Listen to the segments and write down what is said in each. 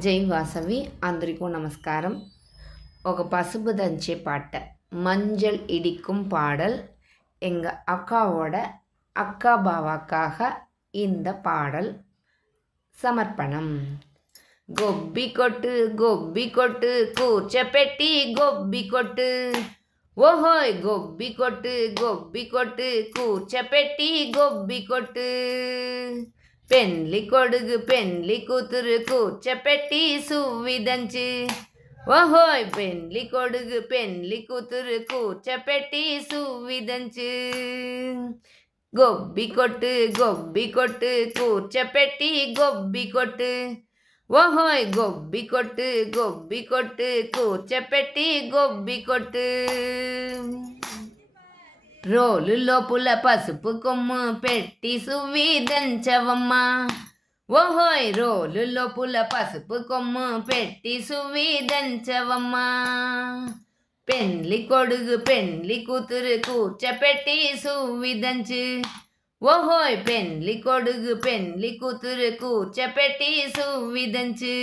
జై వాసవి అందరికీ నమస్కారం. ఒక பசுபு దంచే பாட்ட மஞ்சள் இடிக்கும் பாடல் எங்க அக்காவோட அக்கா பாவாக்காக இந்த பாடல் சமர்ப்பணம். గొబ్బి కొట్టు కూర్చపెట్టి గొబ్బి కొట్టు, ఓహోయ్ గొబ్బి కొట్టు కూర్చపెట్టి గొబ్బి కొట్టు. పెండ్లి కొడుగు పెండ్లి కూతురు కూర్చపెట్టి సువ్విదంచు, ఓహోయ్ పెండ్లి కొడుగు పెండ్లి కూతురు కూర్చపెట్టి సువ్విదంచు. గొబ్బి కొట్టు కూర్చపెట్టి గొబ్బి కొట్టు, ఓహోయ్ గొబ్బి కొట్టు కూర్చపెట్టి గొబ్బి కొట్టు. రోలు లోపుల పసుపు కొమ్ము పెట్టి సువ్విదంచవమ్మ, ఓహోయ్ రోలు లోపుల పసుపు కొమ్ము పెట్టి సువ్విదంచవమ్మ. పెండ్లి కొడుగు పెండ్లి కూతురు కూర్చపెట్టి సువ్విదంచు, ఓహోయ్ పెండ్లి కొడుగు పెండ్లి కూతురు కూర్చపెట్టి సువ్విదంచు.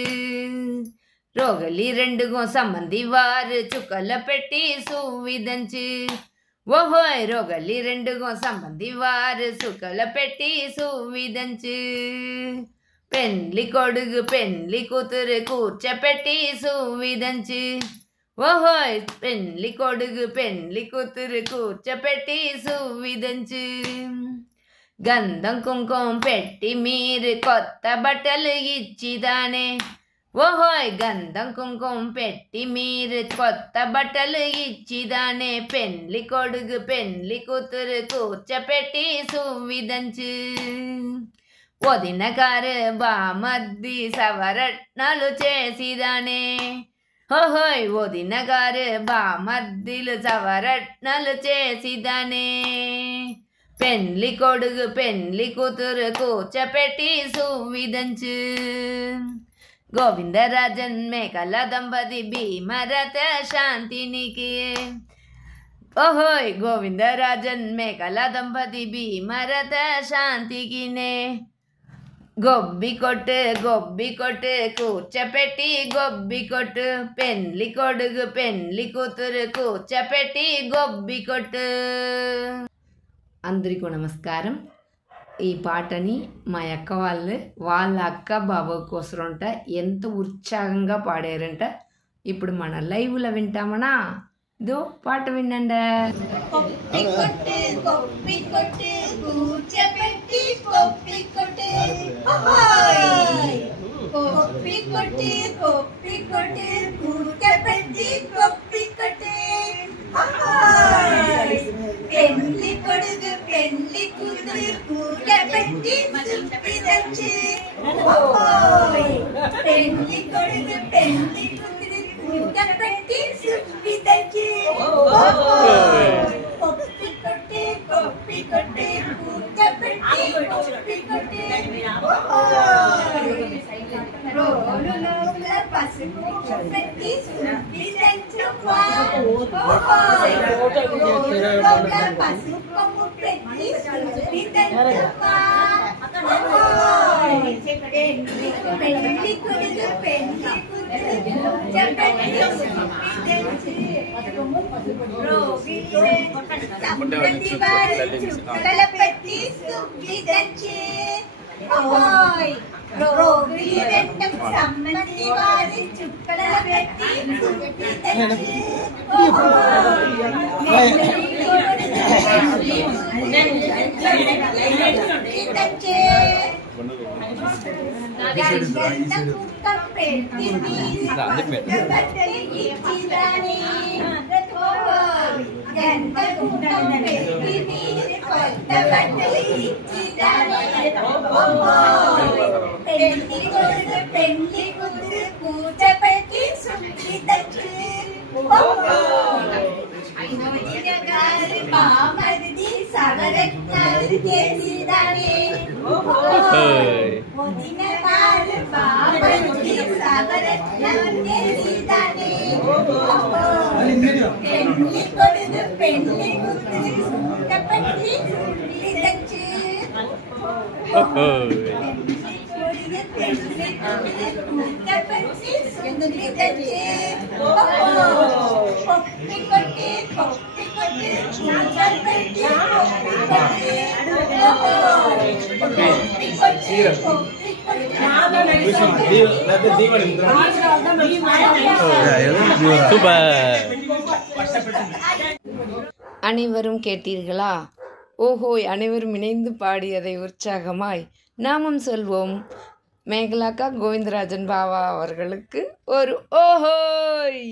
రోగలి రెండుగో సంబంధి వారు చుక్కల పెట్టి సువ్విదంచు, ఓహోయ్ రోగలి రెండుగో సంబంధి వారు చుక్కల పెట్టి సువ్విదంచు. పెండ్లి కొడుగు పెండ్లి కూతురు కూర్చపెట్టి సువ్విదంచు, ఓహోయ్ పెండ్లి కొడుగు పెండ్లి కూతురు కూర్చపెట్టి సువ్విదంచు. గంధం కుంకుమ పెట్టి మీరు కొత్త బట్టలు ఇచ్చిదానే, ఓహోయ్ గంధం కుంకుమ పెట్టి మీరు కొత్త బట్టలు ఇచ్చిదానే. పెండ్లి కొడుగు పెండ్లి కూతురు కూర్చపెట్టి సువ్విదంచు. వదిన గారు బామద్ది సవరత్నాలు చేసిదానే, ఓహోయ్ వదిన గారు బామద్దిలు సవరత్నాలు చేసిదానే. పెండ్లి కొడుగు పెండ్లి కూతురు కూర్చపెట్టి సువ్విదంచు. గోవిందరాజన్ మేకల దంపతి భీమరథ శాంతినికి, ఓహోయ్ గోవిందరాజన్ మేకల దంపతి భీమరథ శాంతికినే. గొబ్బి కొట్టు కూర్చపెట్టి గొబ్బి కొట్టు, పెండ్లి కొడుగు పెండ్లి కూతురు కూర్చపెట్టి గొబ్బి కొట్టు. అందరికీ నమస్కారం. ఈ పాటని మా అక్క వాళ్ళ అక్క బాబు కోసరంట ఎంత ఉత్సాహంగా పాడారంట. ఇప్పుడు మన లైవ్లో వింటామనా? ఇదో పాట వినండి. గొబ్బి కొట్టు కూర్చపెట్టి గొబ్బి కొట్టు, గొబ్బి కొట్టు కూర్చపెట్టి గొబ్బి కొట్టు. పెండ్లి కొడుగు పెండ్లి కూతురు కూర్చపెట్టి సువ్విదంచు, పెండ్లి కొడుగు పెండ్లి కూతురు కూర్చపెట్టి సువ్విదంచు. గొబ్బి కొట్టు కూర్చపెట్టి గొబ్బి కొట్టు, రోలు లోపల పసుపు పెట్టి సువ్విదంచవ్వా, రోలు లోపల పసుపు పెట్టి సువ్విదంచవ్వా. పెండ్లి కొడుగు పెండ్లి కూతురు కూర్చపెట్టి సువ్విదంచు. సంబంధి వారు చుక్కల పెట్టి సువ్విదంచు, ఓహోయ్ రోగిలి రెండం సంబంధి వారు చుక్కల పెట్టి సువ్విదంచు, పెండ్లి కూతురు కూర్చపెట్టి సువ్విదంచు. వదిన గారు బామర్ది సవరత్నాలు చేసిదానే, వదిన గారు బామర్ది సవరత్నాలు చేసిదానే. పెండ్లి కొడుకు పెండ్లి కూతురు కూర్చపెట్టి సువ్విదంచు. கப்பச்சி சுந்தரி கச்சி கொப்பி கொட்டி கொப்பி கொட்டி கப்பச்சி கொப்பி கொட்டி கொப்பி அனைவரும் கேட்டீர்களா? ஓஹோய் அனைவரும் இணைந்து பாடியதை உற்சாகமாய் நாமும் சொல்வோம். மேகலாக்கா கோவிந்தராஜன் பாவா அவர்களுக்கு ஒரு ஓஹோய்.